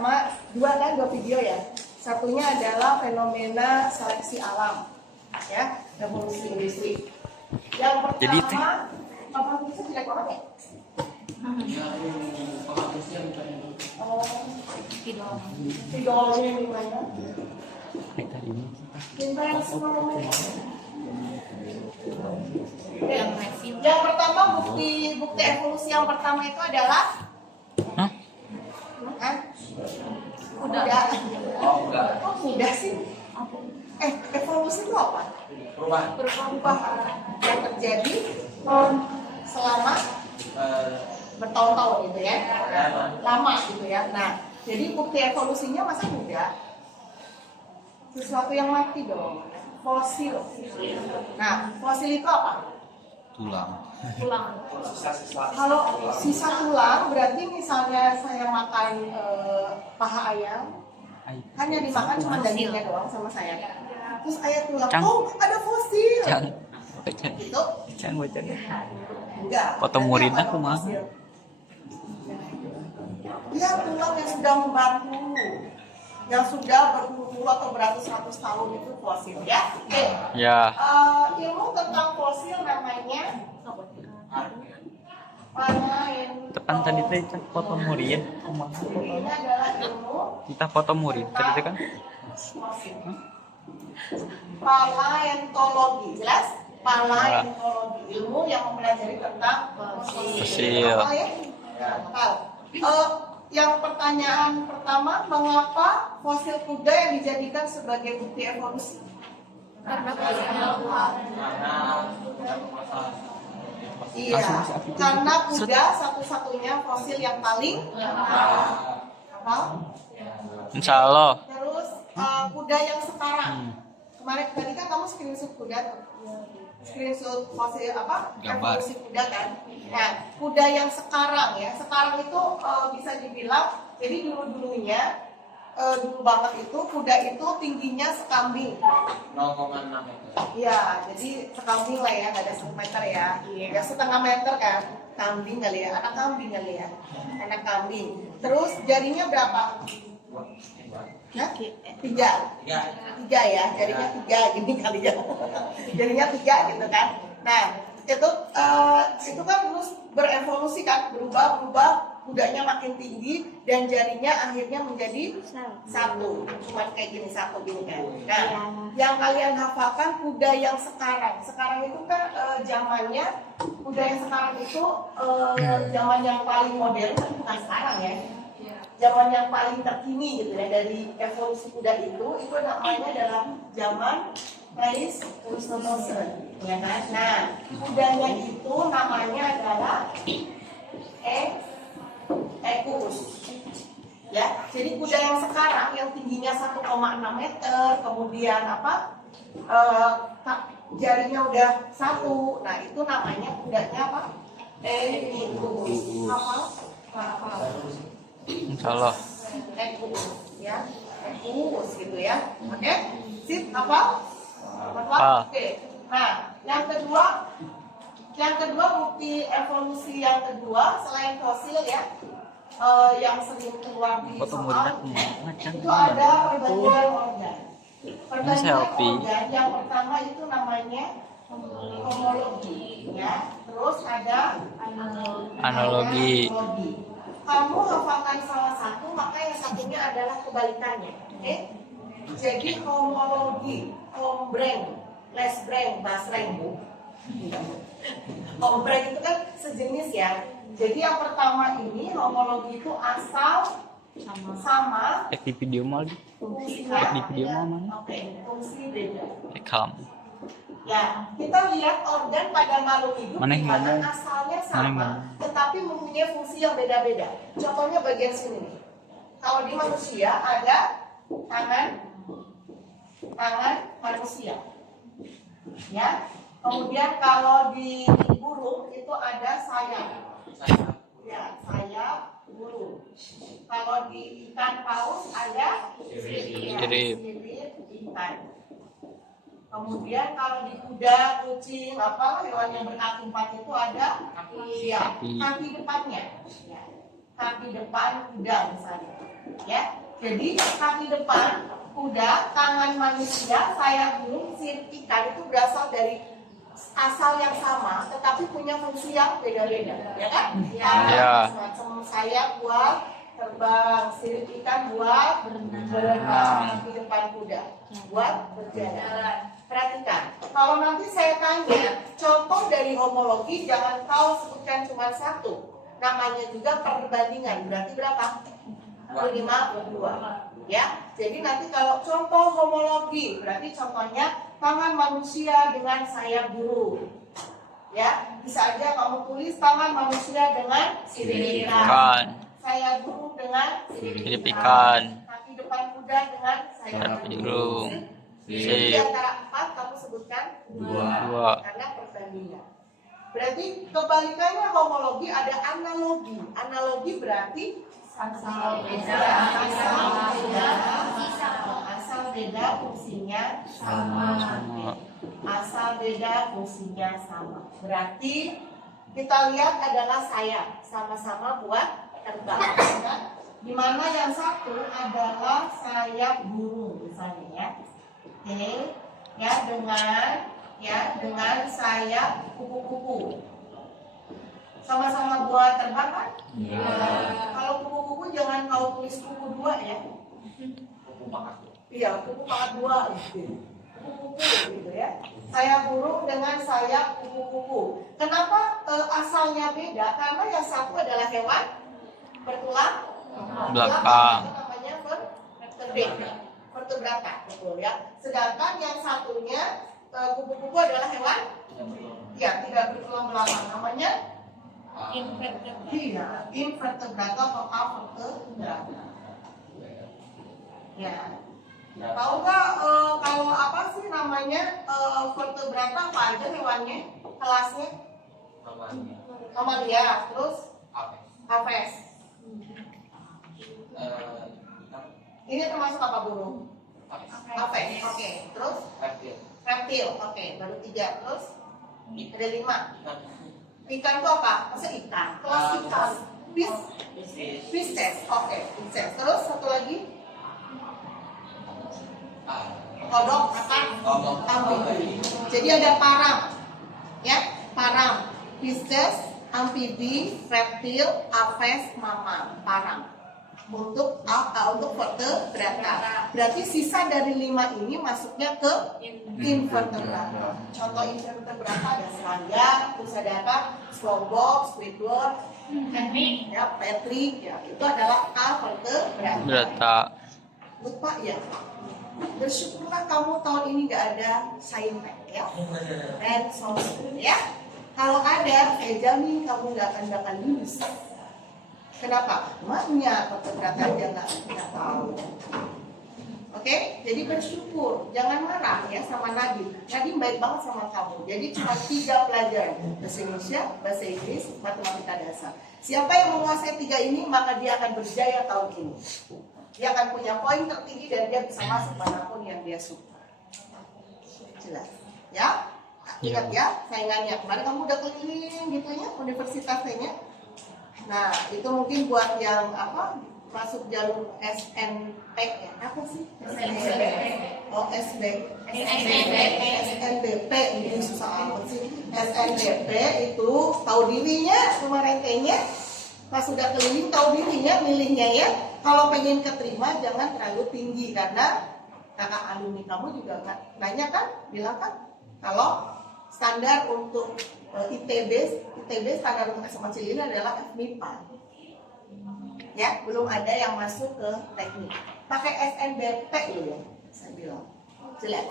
sama dua video ya. Satunya adalah fenomena seleksi alam, ya, revolusi industri. Yang pertama, apa itu tidak banget ya? Oh, idolnya di mana? Yang pertama bukti evolusi yang pertama itu adalah kuda. Oh, kuda sih. Evolusi itu apa? Perubahan yang terjadi selama bertahun-tahun gitu ya, lama gitu ya. Nah, jadi bukti evolusinya masa muda, sesuatu yang mati dong, fosil. Nah, fosil itu apa? Tulang. Kalau sisa tulang berarti misalnya saya makan paha ayam, hanya dimakan cuma dagingnya doang sama saya. Terus ayam tulang, oh ada fosil. Itu? Enggak. Potong murid aku mah. Dia tulang yang sudah membantu, yang sudah berpuluh atau beratus-ratus tahun itu fosil ya. Oke. Ya. Ilmu tentang fosil namanya Tepan tadi teh foto murid. ini adalah ilmu Kita foto murid tadi teh kan. fosil. Paleontologi, jelas? Paleontologi, ilmu yang mempelajari tentang Fosil. Apa ya? Yang pertanyaan pertama, mengapa fosil kuda yang dijadikan sebagai bukti evolusi? Iya, karena kuda satu-satunya fosil yang paling apa? Insya Allah. Terus kuda yang sekarang. Kemarin tadi kan kamu screenshot kuda tuh. Screenshot fosil apa? Gambar. Evolusi kuda kan. Nah, kuda yang sekarang ya. Sekarang itu bisa dibilang jadi dulu-dulunya dulu banget itu kuda itu tingginya sekambing. 0,6 meter. Iya, jadi sekambing lah ya, nggak ada 1 meter ya. Iya, setengah meter kan. Kambing kali ya, anak kambing kali ya. Anak kambing. Terus jarinya berapa? Nah, tiga ya, jarinya 3 gini kali ya. Jarinya 3 gitu kan. Nah, itu kan terus berevolusi kan, berubah, kudanya makin tinggi dan jarinya akhirnya menjadi 1, cuma kayak gini 1 gini kan. Nah, yang kalian hafalkan kuda yang sekarang itu kan zamannya kuda yang sekarang itu zaman yang paling modern, bukan sekarang ya. Zaman yang paling terkini gitu ya dari evolusi kuda itu namanya adalah zaman Pleistocene, ya kan? Nah, kudanya itu namanya adalah Equus. Ya, jadi kuda yang sekarang yang tingginya 1,6 meter, kemudian jarinya udah 1. Nah, itu namanya kudanya apa? Equus. Apa? Insya Allah. Equus, ya. Equus gitu ya. Oke? Sip, apa? Oke. Nah, yang kedua bukti evolusi yang kedua selain fosil ya, yang sering keluar di soal itu ada perbandingan organ. Perbandingan organ yang pertama itu namanya homologi, ya. Terus ada analogi. Kamu hafalkan salah satu, maka yang satunya adalah kebalikannya. Oke? Jadi homologi, hombreng, lesbreng, basreng. Hombreng itu kan sejenis ya. Jadi yang pertama ini homologi itu asal sama. Di video mal. Fungsinya. Di video mana? Oke, fungsi beda. Rekam. Ya, kita lihat organ pada makhluk hidup di mana asalnya sama, tetapi mempunyai fungsi yang beda-beda. Contohnya bagian sini nih. Kalau di manusia ada tangan manusia, ya. Kemudian kalau di burung itu ada sayap, ya, sayap burung. Kalau di ikan paus ada sirip ikan. Kemudian kalau di kuda, kucing, hewan yang berkaki 4 itu ada kaki depannya, ya. Kaki depan kuda misalnya. Ya, jadi kaki depan kuda, tangan manusia, sayap burung, sirip ikan itu berasal dari asal yang sama, tetapi punya fungsi yang beda-beda, ya kan? Ya. Semacam sayap buat terbang, sirip ikan buat berenang, kaki depan kuda buat berjalan. Perhatikan, kalau nanti saya tanya contoh dari homologi, jangan kau sebutkan cuma satu. Namanya juga perbandingan, berarti berapa? 52. Ya, jadi nanti kalau contoh homologi, berarti contohnya tangan manusia dengan sayap burung. Ya, bisa aja kamu tulis tangan manusia dengan sirip ikan, Ikan. sayap burung dengan Sirip ikan. kaki depan kuda dengan sayap Sayap burung. burung. Jadi di Sip. antara 4 kamu sebutkan 2 2. karena perbandingan. Berarti kebalikannya homologi ada analogi. Analogi berarti asal beda fungsinya sama. Asal beda fungsinya sama. Berarti kita lihat adalah sayap, sama-sama buat terbang. Di mana yang satu adalah sayap burung misalnya ya. Oke, ya dengan sayap kupu-kupu. Sama-sama buat terbang kan? Kalau kupu-kupu jangan kau tulis kupu 2 ya. Iya, kupu pangkat 2 gitu. Kupu-kupu gitu ya. Sayap burung dengan sayap kupu-kupu. Kenapa asalnya beda? Karena yang satu adalah hewan bertulang Belakang. itu namanya vertebrata, betul ya. Sedangkan yang satunya kupu-kupu adalah hewan ya tidak bertulang belakang, namanya invertebrata atau avertebrata. Ya. Tahu nggak kalau apa sih namanya vertebrata apa aja hewannya? Kelasnya? Mamalia, terus Aves. Ini termasuk apa burung? Aves. Oke. Terus reptil. Oke. Baru 3. Terus ada 5. Ikan itu apa? Masa ikan? Kelas ikan. Pisces. Oke. Pisces. Terus satu lagi? Kodok apa? Amfibi. Jadi ada parang, ya, parang, Pisces, amfibi, reptil, aves, mammal, parang. Untuk vertebrata. Berarti sisa dari 5 ini masuknya ke invertebrata. Contoh invertebrata ada serangga, terus ada apa? Slowbox, squidward, ya, petri, ya, itu adalah vertebrata. Berata. Lupa ya. Bersyukurlah kamu tahun ini gak ada saintek ya. Dan sosul ya. Kalau ada, saya jamin kamu gak akan bakal lulus. Kenapa? Maknya vertebrata aja nggak tahu. Oke, jadi bersyukur, jangan marah ya sama Nadim. Nadim baik banget sama kamu. Jadi cuma 3 pelajaran, bahasa Indonesia, bahasa Inggris, matematika dasar. Siapa yang menguasai 3 ini, maka dia akan berjaya tahun ini. Dia akan punya poin tertinggi dan dia bisa masuk manapun yang dia suka. Jelas, ya? Ingat ya, saingannya. Kemarin kamu udah keliling gitu ya, universitasnya. Nah, itu mungkin buat yang apa? Masuk jalur SNP ya? Apa sih? SNP. Oh, SNBP ini susah amat sih. SNBP itu tahu dirinya, kemarin kayaknya pas sudah keliling tahu dirinya, milihnya ya. Kalau pengen keterima jangan terlalu tinggi karena kakak alumni kamu juga nanya kan, bilang kan kalau standar untuk ITB standar untuk SMA Cililin adalah FMIPA. Ya, belum ada yang masuk ke teknik. Pakai SNBP loh ya, saya bilang. Jelas.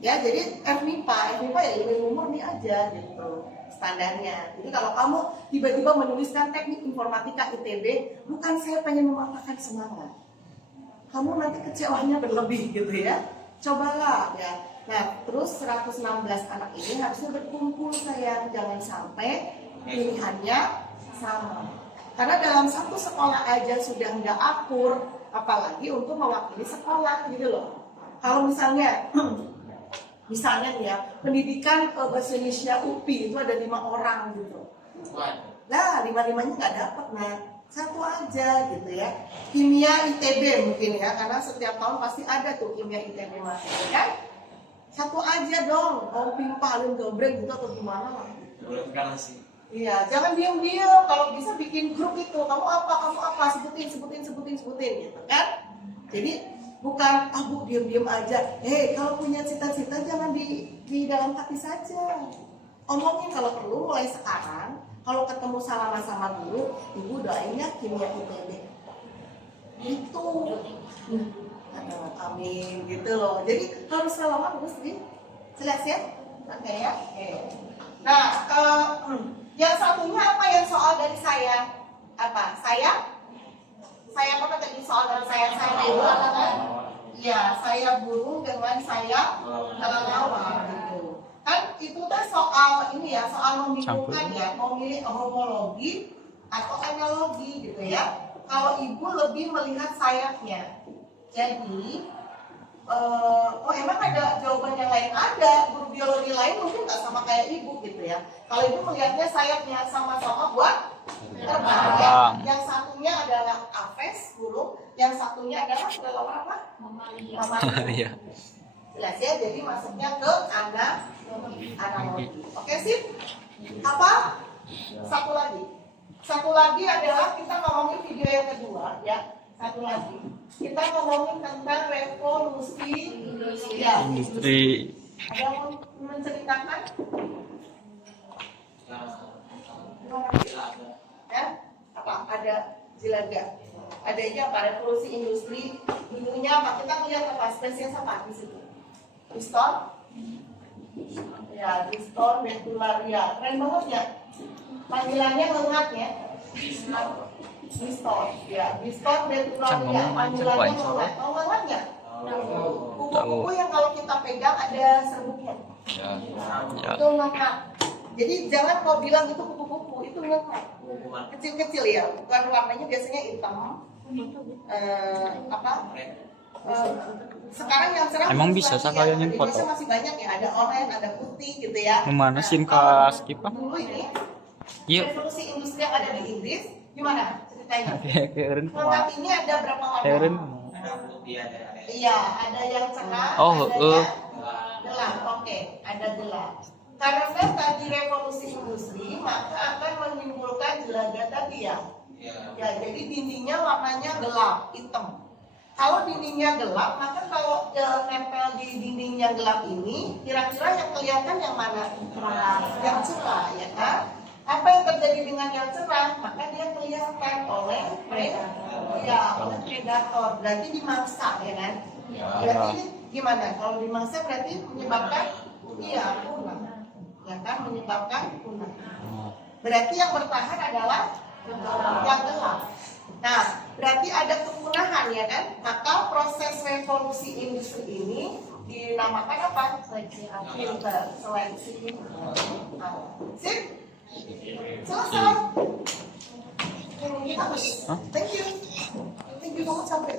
Ya, jadi FMIPA ya ilmu murni aja gitu standarnya. Jadi kalau kamu tiba-tiba menuliskan teknik informatika ITB, bukan saya pengen mematahkan semangat. Kamu nanti kecewanya berlebih gitu ya. Cobalah ya. Nah, terus 116 anak ini harusnya berkumpul sayang, jangan sampai pilihannya sama. Karena dalam satu sekolah aja sudah nggak akur, apalagi untuk mewakili sekolah gitu loh. Kalau misalnya nih ya, pendidikan bahasa Indonesia UPI itu ada 5 orang gitu. Nah, 5-5-nya nggak dapat, nah. Satu aja gitu ya. Kimia ITB mungkin ya, karena setiap tahun pasti ada tuh kimia ITB masuk kan. Satu aja dong, komping paling gebrek gitu atau gimana lah. Iya, jangan diam-diam. Kalau bisa bikin grup itu, kamu apa, sebutin gitu kan. Jadi bukan Bu diam-diam aja. Kalau punya cita-cita jangan di dalam hati saja. Omongin kalau perlu mulai sekarang. Kalau ketemu sama guru, ibu doainnya kimia ITB. Itu. Amin gitu loh. Jadi harus salaman terus di jelas ya. Oke ya. Nah, yang satunya apa yang soal dari saya? Apa? Saya apa tadi soal dari saya ibu kan? Iya, saya burung dengan saya kelelawar gitu. Kan itu kan soal ini ya, soal membingungkan ya, mau milih homologi atau analogi gitu ya. Kalau ibu lebih melihat sayapnya. Jadi, emang ada jawaban yang lain? Ada, guru biologi lain mungkin nggak sama kayak ibu gitu ya. Kalau ibu melihatnya sayapnya sama-sama buat terbang. Yang satunya adalah aves, burung. Yang satunya adalah kelelawar apa? Mamalia. Jelas ya, jadi masuknya ke analogi. Oke sip? Apa? Satu lagi adalah kita ngomongin video yang kedua ya. Satu lagi. Kita ngomongin tentang revolusi industri. Ada yang mau menceritakan? Ya? Apa? Ada Jilaga. Adanya apa? Revolusi industri. Dulunya apa? Kita lihat apa? Spesies apa di situ? Piston? Ya, piston, betularia. Keren banget ya. Panggilannya ngengat ya. Piston, ya. Piston, betularia. Panggilannya ngengat. Tahu ngengat nggak? Kuku-kuku yang kalau kita pegang ada serbuknya. Ya. Itu ngengat. Jadi jangan kau bilang itu kuku-kuku, itu ngengat. Kecil-kecil ya. Bukan warnanya biasanya hitam. Sekarang yang cerah Emang bisa kalian di foto? Indonesia masih banyak ya, ada oranye, ada putih gitu ya. Memanasin ke skip ah? Dulu ini Iya. revolusi industri yang ada di Inggris gimana ceritanya? Keren Lengkap ini ada berapa warna? Keren. Iya, ada yang cerah, Oh, ada yang gelap. Oke, ada gelap. Karena tadi revolusi industri maka akan menimbulkan jelaga tadi ya. Ya, jadi dindingnya warnanya gelap, hitam. Kalau dindingnya gelap, maka kalau nempel di dinding yang gelap ini, kira-kira yang kelihatan yang mana? Yang cerah, ya kan? Apa yang terjadi dengan yang cerah? Maka dia kelihatan oleh predator. Berarti dimangsa, ya kan? Berarti ini gimana? Kalau dimangsa berarti menyebabkan punah, ya kan? Menyebabkan punah. Berarti yang bertahan adalah yang gelap. Nah, berarti ada kepunahan ya kan? Maka proses revolusi industri ini dinamakan apa? Seleksi. Sip? Selesai. Thank you. Thank you kamu sampai.